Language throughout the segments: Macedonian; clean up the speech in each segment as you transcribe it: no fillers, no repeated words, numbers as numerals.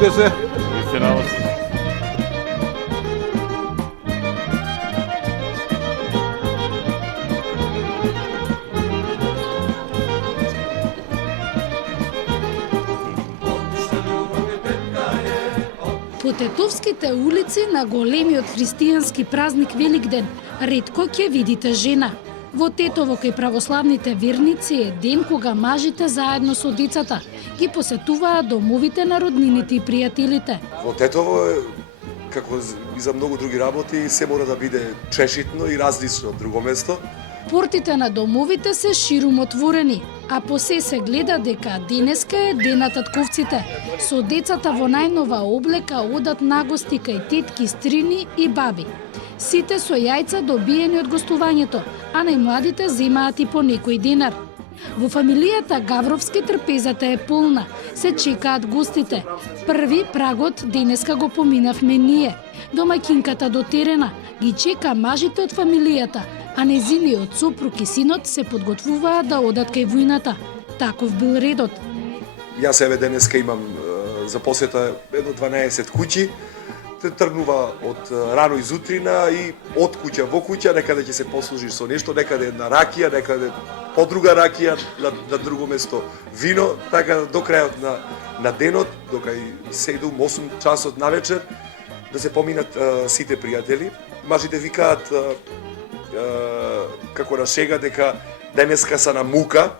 Наласкате се? И се наласкате. По тетовските улици на големиот христијански празник Великден ретко ќе видите жена. Во Тетово кај православните верници е ден кога мажите заедно со децата ги посетуваат домовите на роднините и пријателите. Во Тетово, како и за многу други работи, се мора да биде чешитно и различно од друго место. Портите на домовите се ширум отворени, а по се гледа дека денеска е денат татковците. Со децата во најнова облека одат нагости кај тетки, стрини и баби. Сите со јајца добиени од гостувањето, а најмладите земаат и по некој динар. Во фамилијата Гавровски трпезата е полна, се чекаат гостите. Први прагот денеска го поминавме ние. Домаќинката дотерена ги чека мажите од фамилијата, а незиниот сопруг и синот се подготвуваат да одат кај војната. Таков бил редот. Јас еве денеска имам за посета едно 12 куќи. Тргнува од рано изутрина и од куќа во куќа, некаде ќе се послужиш со нешто, некаде една ракија, некаде подруга ракија, на друго место вино, така до крајот на денот, до кај 7-8 часот навечер, да се поминат сите пријатели. Мажите викаат како на шега дека денеска са на мука,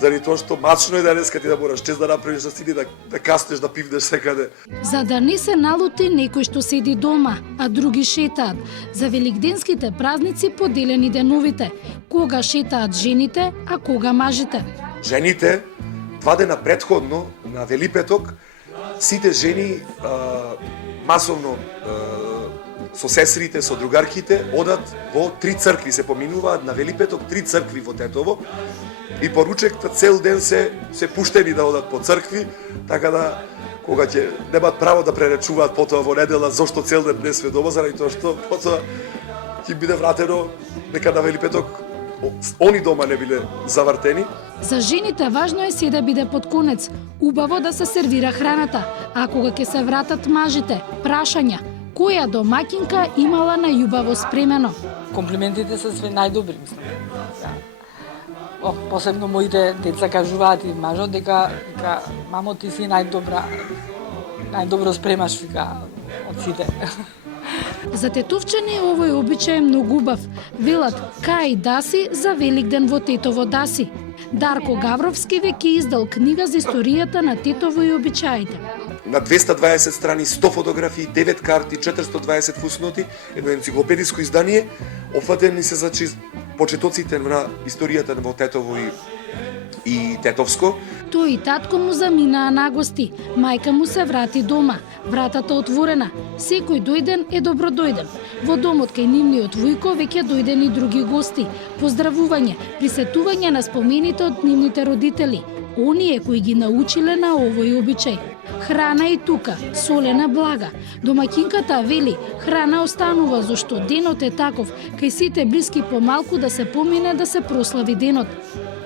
заради тоа што мачно е денеска ти да мораш чест да направиш за сите, да каснеш, да пивнеш секаде. За да не се налути некој што седи дома, а други шетаат. За великденските празници поделени деновите. Кога шетаат жените, а кога мажите. Жените, 2 дена претходно, на Велипеток, сите жени масовно со сестрите, со другарките, одат во 3 цркви, се поминуваат на Велипеток 3 цркви во Тетово, и поручекта цел ден се пуштени да одат по цркви, така да кога ќе немаат право да преречуваат потоа во недела зошто цел ден не све дома, заради тоа што потоа ќе биде вратено дека на Велипеток они дома не биле завртени. За жените важно е се да биде под конец, убаво да се сервира храната, а кога ќе се вратат мажите, прашања која домаќинка имала најубаво спремено. Комплиментите се све најдобри, мислам. Посебно моите деца кажуваат и мажот дека мамо ти си најдобро спремаш, вика, од сите. За тетовчани овој обичај е многу убав. Велат кај даси за Великден во Тетово даси. Дарко Гавровски веќе издал книга за историјата на Тетово и обичаите. На 220 страни, 100 фотографии, 9 карти, 420 фусноти, едно енциклопедиско издание, опфатени се за почетоците на историјата во Тетово и Тетовско. Тој и татко му заминаа на гости, мајка му се врати дома, вратата отворена. Секој дојден е добродојден. Во домот кај нивниот вујко веќе дојдени други гости. Поздравување, присетување на спомените од нивните родители, оние кои ги научиле на овој обичај. Храна и тука, солена блага. Домаќинката вели, храна останува зашто денот е таков, кај сите блиски помалку да се помине да се прослави денот.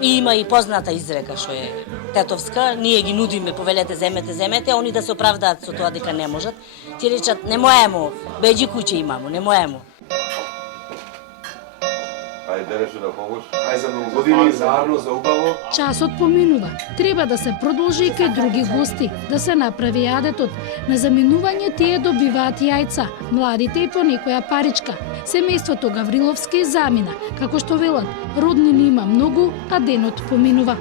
И има и позната изрека што е тетовска, ние ги нудиме повелете земете, они да се оправдаат со тоа дека не можат. Ти речат не моемо, беџи куќе имамо, не моемо. Ајде рече да помош. Ај за многу години, заедно, за убаво. Часот поминува. Треба да се продолжи и кај други гости, да се направи јадетот. На заминување тие добиваат јајца, младите и по некоја паричка. Семејството Гавриловски замина, како што велат, роднини има многу, а денот поминува.